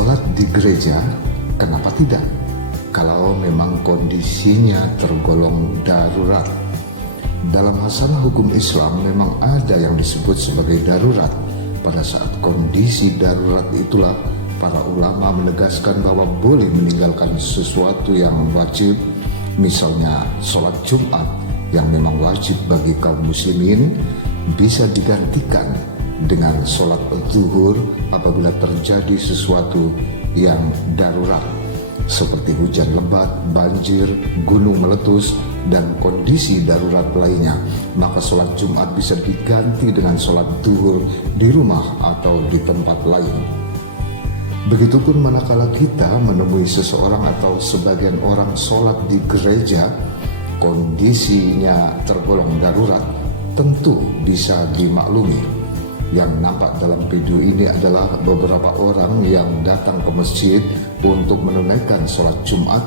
Sholat di gereja, kenapa tidak? Kalau memang kondisinya tergolong darurat. Dalam hasanah hukum Islam memang ada yang disebut sebagai darurat. Pada saat kondisi darurat itulah para ulama menegaskan bahwa boleh meninggalkan sesuatu yang wajib, misalnya sholat Jumat yang memang wajib bagi kaum muslimin, bisa digantikan dengan sholat zuhur apabila terjadi sesuatu yang darurat seperti hujan lebat, banjir, gunung meletus, dan kondisi darurat lainnya. Maka sholat Jumat bisa diganti dengan sholat zuhur di rumah atau di tempat lain. Begitupun manakala kita menemui seseorang atau sebagian orang sholat di gereja, kondisinya tergolong darurat, tentu bisa dimaklumi. Yang nampak dalam video ini adalah beberapa orang yang datang ke masjid untuk menunaikan sholat Jumat.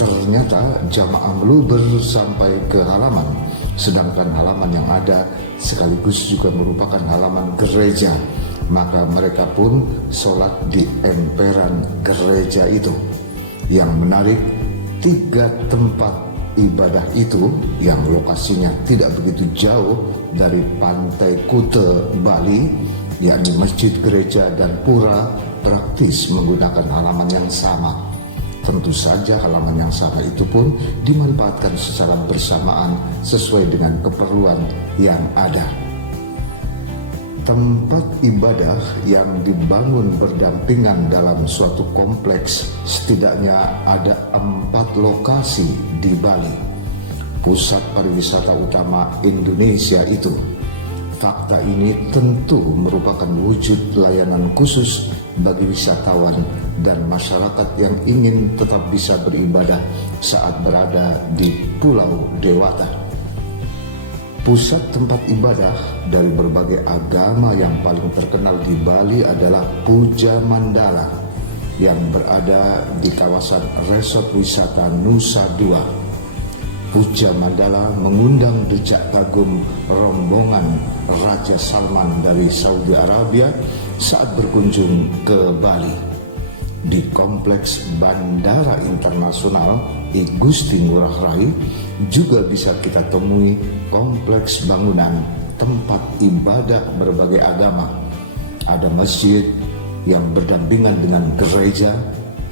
Ternyata jamaah meluber sampai ke halaman, sedangkan halaman yang ada sekaligus juga merupakan halaman gereja. Maka mereka pun sholat di emperan gereja itu. Yang menarik, 3 tempat ibadah itu yang lokasinya tidak begitu jauh dari pantai Kute, Bali, yakni masjid, gereja, dan pura, praktis menggunakan halaman yang sama. Tentu saja halaman yang sama itu pun dimanfaatkan secara bersamaan sesuai dengan keperluan yang ada. Tempat ibadah yang dibangun berdampingan dalam suatu kompleks setidaknya ada 4 lokasi di Bali, pusat pariwisata utama Indonesia itu. Fakta ini tentu merupakan wujud layanan khusus bagi wisatawan dan masyarakat yang ingin tetap bisa beribadah saat berada di Pulau Dewata. Pusat tempat ibadah dari berbagai agama yang paling terkenal di Bali adalah Puja Mandala yang berada di kawasan resort wisata Nusa Dua. Puja Mandala mengundang decak kagum rombongan Raja Salman dari Saudi Arabia saat berkunjung ke Bali. Di Kompleks Bandara Internasional I Gusti Ngurah Rai juga bisa kita temui kompleks bangunan tempat ibadah berbagai agama. Ada masjid yang berdampingan dengan gereja,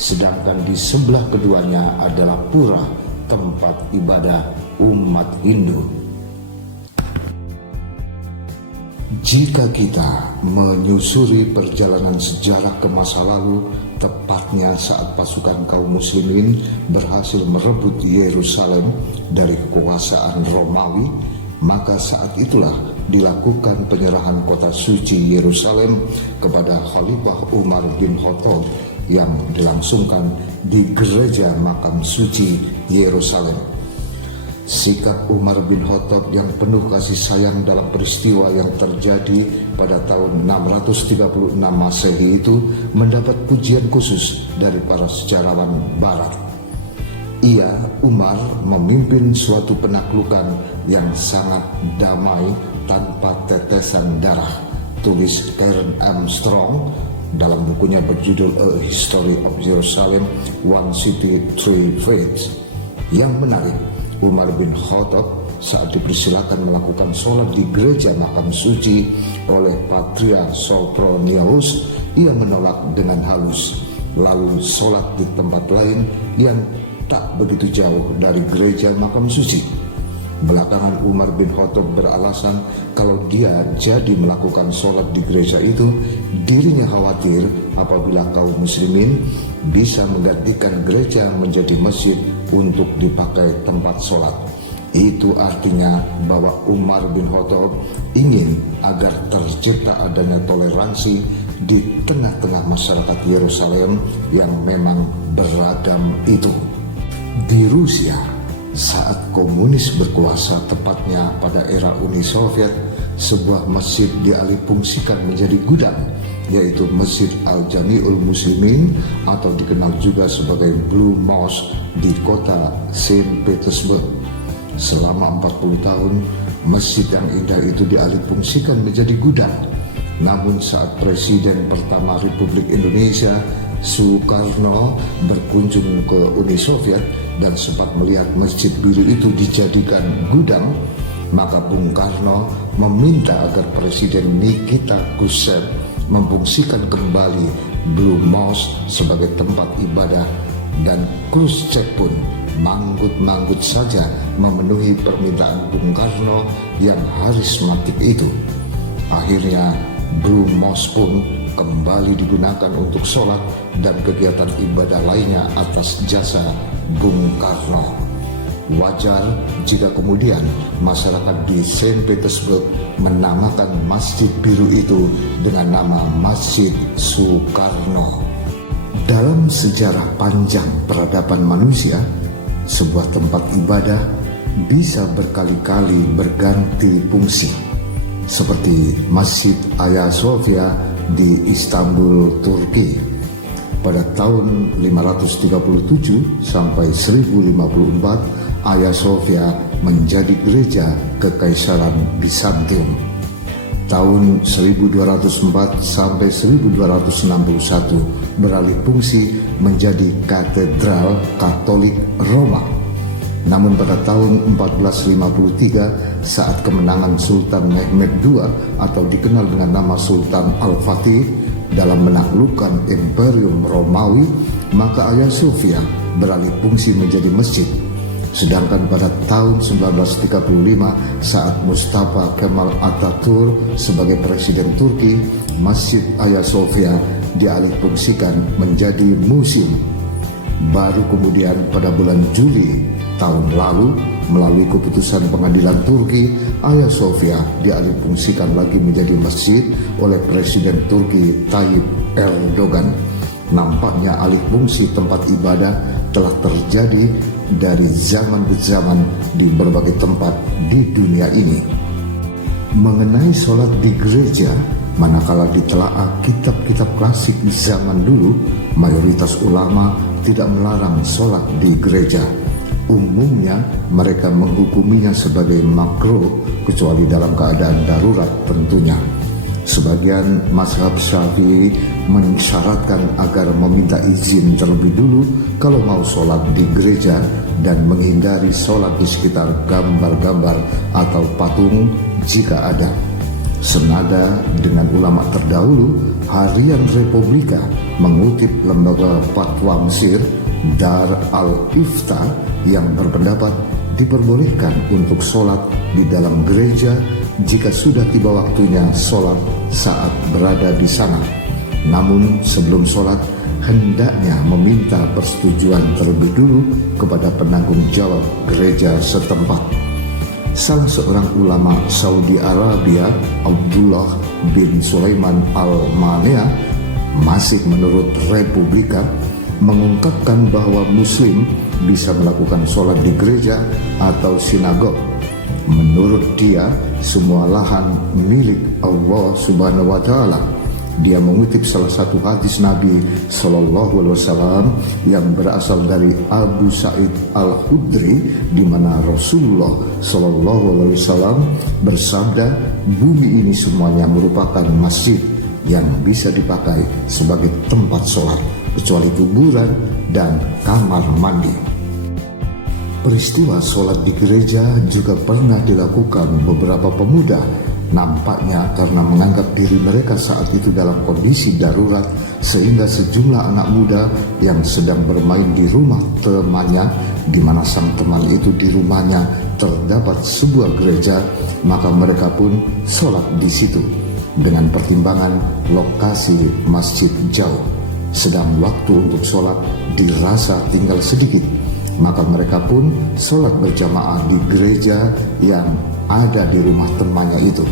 sedangkan di sebelah keduanya adalah pura tempat ibadah umat Hindu. Jika kita menyusuri perjalanan sejarah ke masa lalu, tepatnya saat pasukan kaum muslimin berhasil merebut Yerusalem dari kekuasaan Romawi, maka saat itulah dilakukan penyerahan kota suci Yerusalem kepada Khalifah Umar bin Khattab yang dilangsungkan di gereja makam suci Yerusalem. Sikap Umar bin Khattab yang penuh kasih sayang dalam peristiwa yang terjadi pada tahun 636 Masehi itu mendapat pujian khusus dari para sejarawan Barat. Ia, Umar, memimpin suatu penaklukan yang sangat damai tanpa tetesan darah, tulis Karen Armstrong dalam bukunya berjudul A History of Jerusalem, One City, Three Faiths. Yang menarik, Umar bin Khattab saat dipersilakan melakukan sholat di gereja makam suci oleh Patriark Sopronius, ia menolak dengan halus, lalu sholat di tempat lain yang tak begitu jauh dari gereja makam suci. Belakangan Umar bin Khattab beralasan kalau dia jadi melakukan sholat di gereja itu, dirinya khawatir apabila kaum muslimin bisa menggantikan gereja menjadi masjid untuk dipakai tempat sholat. Itu artinya bahwa Umar bin Khattab ingin agar tercipta adanya toleransi di tengah-tengah masyarakat Yerusalem yang memang beragam itu. Di Rusia, saat komunis berkuasa, tepatnya pada era Uni Soviet, sebuah masjid dialihfungsikan menjadi gudang, yaitu Masjid Al-Jami'ul Muslimin atau dikenal juga sebagai Blue Mosque di kota Saint Petersburg. Selama 40 tahun, masjid yang indah itu dialihfungsikan menjadi gudang. Namun saat Presiden pertama Republik Indonesia Soekarno berkunjung ke Uni Soviet dan sempat melihat Masjid Biru itu dijadikan gudang, maka Bung Karno meminta agar Presiden Nikita Khrushchev memfungsikan kembali Blue Mosque sebagai tempat ibadah, dan Khrushchev pun manggut-manggut saja memenuhi permintaan Bung Karno yang harismatik itu. Akhirnya Blue Mosque pun kembali digunakan untuk sholat dan kegiatan ibadah lainnya atas jasa Bung Karno. Wajar jika kemudian masyarakat di Saint Petersburg menamakan Masjid Biru itu dengan nama Masjid Soekarno. Dalam sejarah panjang peradaban manusia, sebuah tempat ibadah bisa berkali-kali berganti fungsi, seperti Masjid Hagia Sophia di Istanbul, Turki. Pada tahun 537 sampai 1054, Hagia Sophia menjadi gereja Kekaisaran Bizantium. Tahun 1204 sampai 1261 beralih fungsi menjadi Katedral Katolik Roma. Namun pada tahun 1453 saat kemenangan Sultan Mehmed II atau dikenal dengan nama Sultan Al-Fatih dalam menaklukkan Imperium Romawi, maka Hagia Sophia beralih fungsi menjadi masjid. Sedangkan pada tahun 1935 saat Mustafa Kemal Atatürk sebagai Presiden Turki, Masjid Hagia Sophia dialihfungsikan menjadi museum. Baru kemudian pada bulan Juli tahun lalu melalui keputusan pengadilan Turki, Hagia Sophia dialihfungsikan lagi menjadi masjid oleh Presiden Turki Tayyip Erdogan. Nampaknya alih fungsi tempat ibadah telah terjadi dari zaman ke zaman di berbagai tempat di dunia ini. Mengenai sholat di gereja, manakala ditelaah kitab-kitab klasik di zaman dulu, mayoritas ulama tidak melarang sholat di gereja. Umumnya mereka menghukuminya sebagai makruh kecuali dalam keadaan darurat tentunya. Sebagian mazhab Syafi'i mensyaratkan agar meminta izin terlebih dulu kalau mau sholat di gereja dan menghindari sholat di sekitar gambar-gambar atau patung jika ada. Senada dengan ulama terdahulu, Harian Republika mengutip lembaga fatwa Mesir Dar al-Ifta yang berpendapat diperbolehkan untuk sholat di dalam gereja jika sudah tiba waktunya sholat saat berada di sana. Namun sebelum sholat hendaknya meminta persetujuan terlebih dulu kepada penanggung jawab gereja setempat. Salah seorang ulama Saudi Arabia, Abdullah bin Sulaiman Al-Manea, masih menurut Republika, mengungkapkan bahwa Muslim bisa melakukan sholat di gereja atau sinagog. Menurut dia, semua lahan milik Allah Subhanahu wa Ta'ala. Dia mengutip salah satu hadis Nabi Sallallahu Alaihi Wasallam yang berasal dari Abu Sa'id Al-Khudri, di mana Rasulullah Sallallahu Alaihi Wasallam bersabda, bumi ini semuanya merupakan masjid yang bisa dipakai sebagai tempat sholat, kecuali kuburan dan kamar mandi. Peristiwa sholat di gereja juga pernah dilakukan beberapa pemuda, nampaknya karena menganggap diri mereka saat itu dalam kondisi darurat, sehingga sejumlah anak muda yang sedang bermain di rumah temannya, di mana sang teman itu di rumahnya terdapat sebuah gereja, maka mereka pun sholat di situ dengan pertimbangan lokasi masjid jauh, sedang waktu untuk sholat dirasa tinggal sedikit. Maka mereka pun sholat berjamaah di gereja yang ada di rumah temannya itu.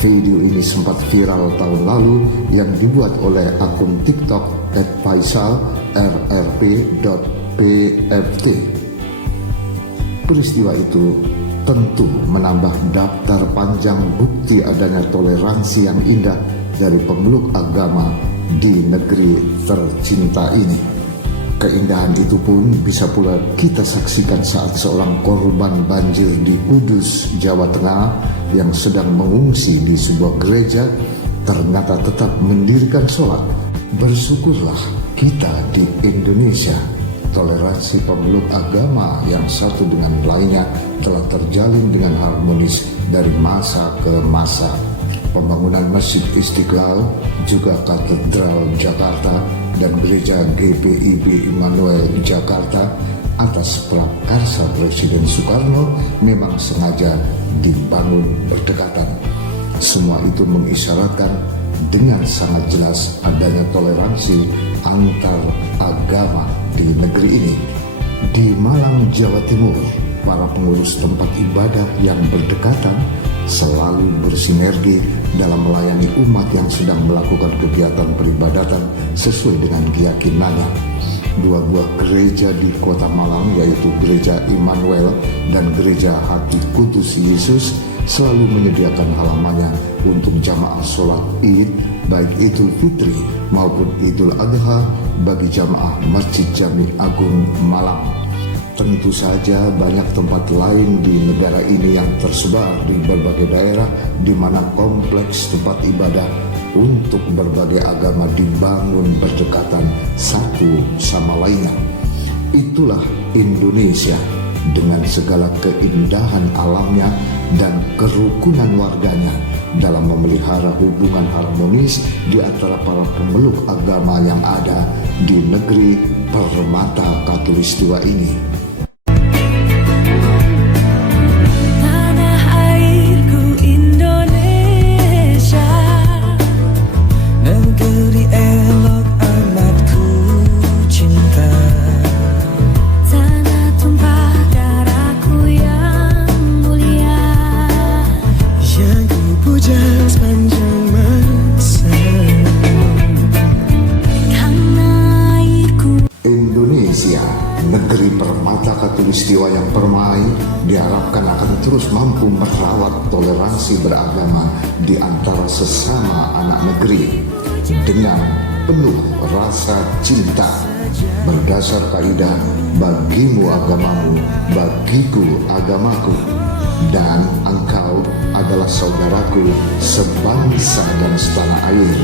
Video ini sempat viral tahun lalu yang dibuat oleh akun TikTok @faisalrrp.pft. Peristiwa itu tentu menambah daftar panjang bukti adanya toleransi yang indah dari pemeluk agama di negeri tercinta ini. Keindahan itu pun bisa pula kita saksikan saat seorang korban banjir di Kudus, Jawa Tengah yang sedang mengungsi di sebuah gereja ternyata tetap mendirikan sholat Bersyukurlah kita di Indonesia, toleransi pemeluk agama yang satu dengan lainnya telah terjalin dengan harmonis dari masa ke masa. Pembangunan Masjid Istiqlal, juga Katedral Jakarta dan Gereja GPIB Immanuel Jakarta atas prakarsa Presiden Soekarno memang sengaja dibangun berdekatan. Semua itu mengisyaratkan dengan sangat jelas adanya toleransi antar agama di negeri ini. Di Malang, Jawa Timur, para pengurus tempat ibadah yang berdekatan selalu bersinergi dalam melayani umat yang sedang melakukan kegiatan peribadatan sesuai dengan keyakinannya. Dua buah gereja di kota Malang, yaitu Gereja Immanuel dan Gereja Hati Kudus Yesus, selalu menyediakan halamannya untuk jamaah sholat Id, baik Idul Fitri maupun Idul Adha bagi jamaah Masjid Jami Agung Malang. Tentu saja banyak tempat lain di negara ini yang tersebar di berbagai daerah di mana kompleks tempat ibadah untuk berbagai agama dibangun berdekatan satu sama lainnya. Itulah Indonesia dengan segala keindahan alamnya dan kerukunan warganya dalam memelihara hubungan harmonis di antara para pemeluk agama yang ada di negeri permata khatulistiwa ini. Negeri permata khatulistiwa yang permai diharapkan akan terus mampu merawat toleransi beragama di antara sesama anak negeri dengan penuh rasa cinta berdasar kaidah bagimu agamamu, bagiku agamaku, dan engkau adalah saudaraku sebangsa dan setanah air.